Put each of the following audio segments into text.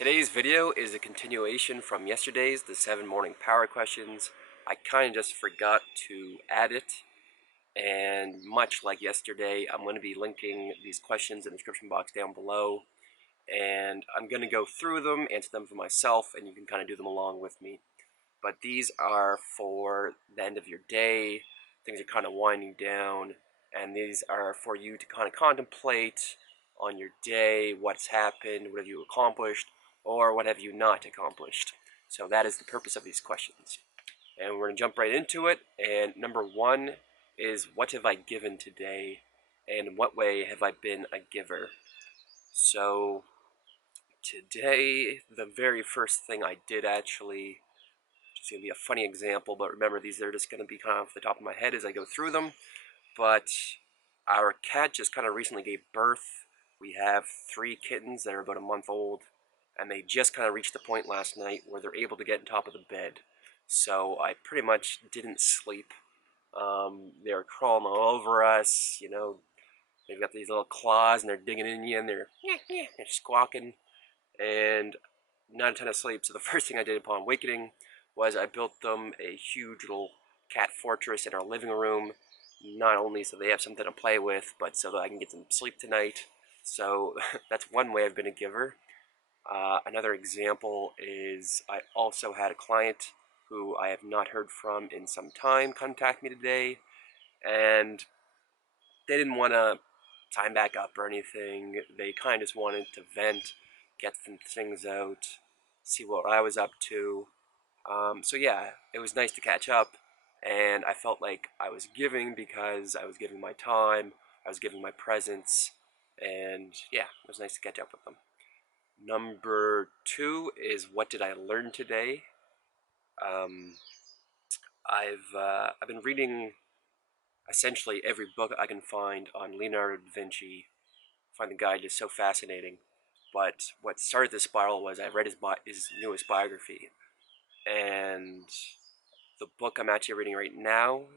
Today's video is a continuation from yesterday's, the 7 morning power questions. I kind of just forgot to add it, and much like yesterday, I'm going to be linking these questions in the description box down below, and I'm going to go through them, answer them for myself, and you can kind of do them along with me. But these are for the end of your day, things are kind of winding down, and these are for you to kind of contemplate on your day, what's happened, what have you accomplished, or what have you not accomplished. So that is the purpose of these questions. And we're going to jump right into it. And number one is, what have I given today? And in what way have I been a giver? So today, the very first thing I did actually, it's going to be a funny example, but remember, these are just going to be kind of off the top of my head as I go through them. But our cat just kind of recently gave birth. We have 3 kittens that are about a month old, and they just kind of reached the point last night where they're able to get on top of the bed. So I pretty much didn't sleep. They were crawling all over us, you know. They've got these little claws, and they're digging in you, and they're squawking, and not a ton of sleep. So the first thing I did upon awakening was I built them a huge little cat fortress in our living room, not only so they have something to play with, but so that I can get some sleep tonight. So that's one way I've been a giver. Another example is I also had a client who I have not heard from in some time contact me today, and they didn't want to sign back up or anything. They kind of just wanted to vent, get some things out, see what I was up to. So yeah, it was nice to catch up, and I felt like I was giving because I was giving my time, I was giving my presence, and yeah, it was nice to catch up with them. Number 2 is, what did I learn today? I've been reading essentially every book I can find on Leonardo da Vinci. I find the guy just so fascinating. But what started the spiral was I read his newest biography, and the book I'm actually reading right now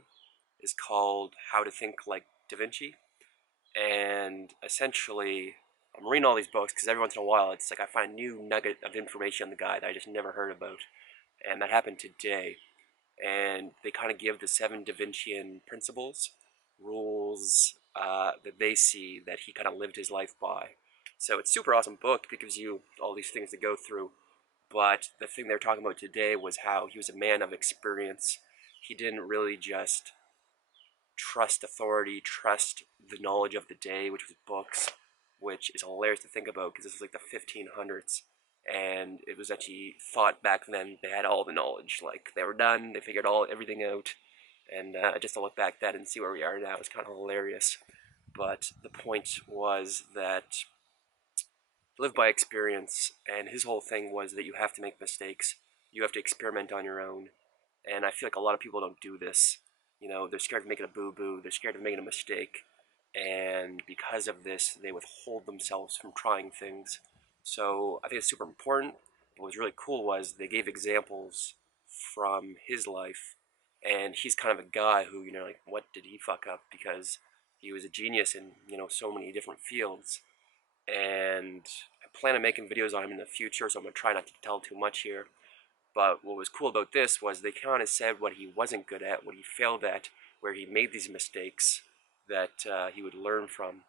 is called How to Think Like Da Vinci. And essentially, I'm reading all these books because every once in a while it's like I find a new nugget of information on the guy that I just never heard about. And that happened today. And they kind of give the 7 Da Vincian principles, rules that they see that he kind of lived his life by. So it's a super awesome book. It gives you all these things to go through. But the thing they're talking about today was how he was a man of experience. He didn't really just trust authority, trust the knowledge of the day, which was books, which is hilarious to think about because this was like the 1500s, and it was actually thought back then they had all the knowledge. Like, they were done, they figured everything out, and just to look back then and see where we are now is kind of hilarious. But the point was that live by experience, and his whole thing was that you have to make mistakes, you have to experiment on your own, and I feel like a lot of people don't do this. You know, they're scared of making a boo-boo, they're scared of making a mistake, and because of this, they withhold themselves from trying things. So I think it's super important. What was really cool was they gave examples from his life, and he's kind of a guy who, you know, like, what did he fuck up? Because he was a genius in, you know, so many different fields. And I plan on making videos on him in the future, so I'm going to try not to tell too much here. But what was cool about this was they kind of said what he wasn't good at, what he failed at, where he made these mistakes that he would learn from.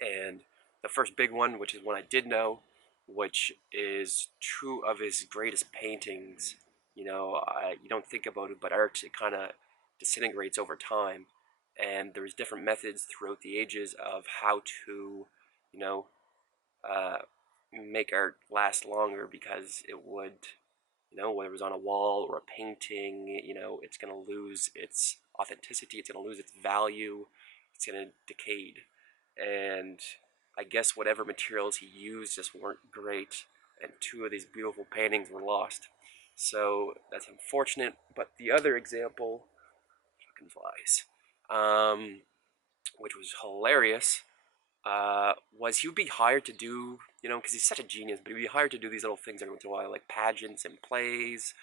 And the first big one, which is one I did know, which is 2 of his greatest paintings. You know, you don't think about it, but art, it kind of disintegrates over time. And there's different methods throughout the ages of how to, you know, make art last longer, because it would, you know, whether it was on a wall or a painting, you know, it's going to lose its authenticity, it's going to lose its value, it's going to decay. And I guess whatever materials he used just weren't great, and 2 of these beautiful paintings were lost. So that's unfortunate. But the other example, fucking flies, which was hilarious, was he would be hired to do, you know, because he's such a genius, but he'd be hired to do these little things every once in a while, like pageants and plays.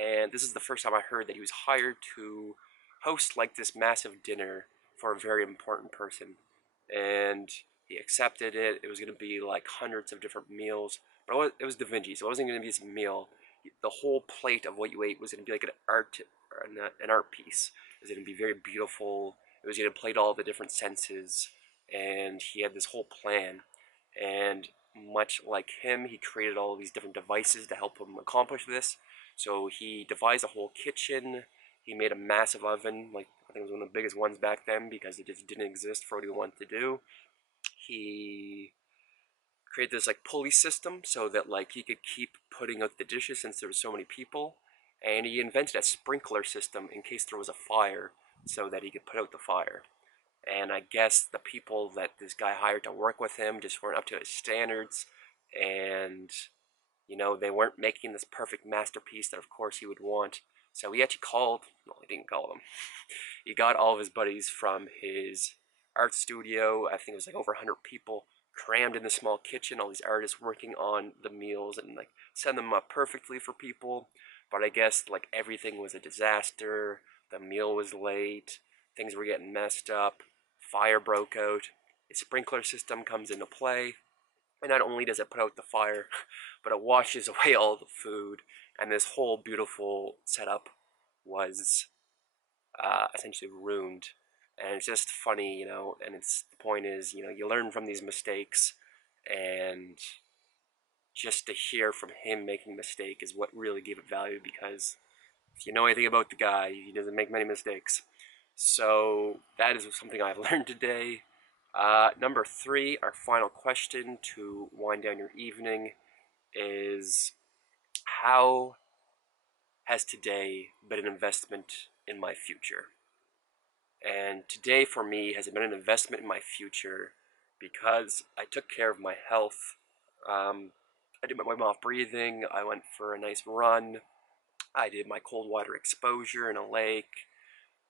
And this is the first time I heard that he was hired to host like this massive dinner for a very important person. And he accepted it. It was going to be like hundreds of different meals, But it was Da Vinci, so it wasn't going to be this meal. The whole plate of what you ate was going to be like an art piece. It was going to be very beautiful. It was going to play to all the different senses, and he had this whole plan. And much like him, he created all these different devices to help him accomplish this. So he devised a whole kitchen. He made a massive oven, like I think it was one of the biggest ones back then because it just didn't exist for what he wanted to do. He create this like pulley system so that like he could keep putting out the dishes since there were so many people, and he invented a sprinkler system in case there was a fire so that he could put out the fire. And I guess the people that this guy hired to work with him just weren't up to his standards, and they weren't making this perfect masterpiece that of course he would want. So he actually called, no, he didn't call them. He got all of his buddies from his art studio. I think it was like over 100 people crammed in the small kitchen, all these artists working on the meals and like set them up perfectly for people. But I guess like everything was a disaster. The meal was late. Things were getting messed up. Fire broke out. A sprinkler system comes into play. And not only does it put out the fire, but it washes away all the food. And this whole beautiful setup was essentially ruined. And it's just funny, and the point is, you learn from these mistakes, and just to hear from him making a mistake is what really gave it value, because if you know anything about the guy, he doesn't make many mistakes. So that is something I've learned today. Number 3, our final question to wind down your evening is, how has today been an investment in my future? And today for me has been an investment in my future because I took care of my health. I did my mouth breathing. I went for a nice run. I did my cold water exposure in a lake.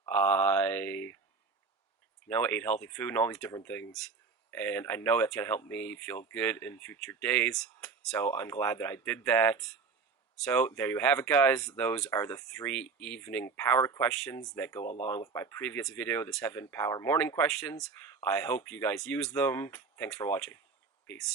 I ate healthy food and all these different things. And I know that's going to help me feel good in future days. So I'm glad that I did that. So there you have it, guys. Those are the 3 evening power questions that go along with my previous video, the 7 power morning questions. I hope you guys use them. Thanks for watching. Peace.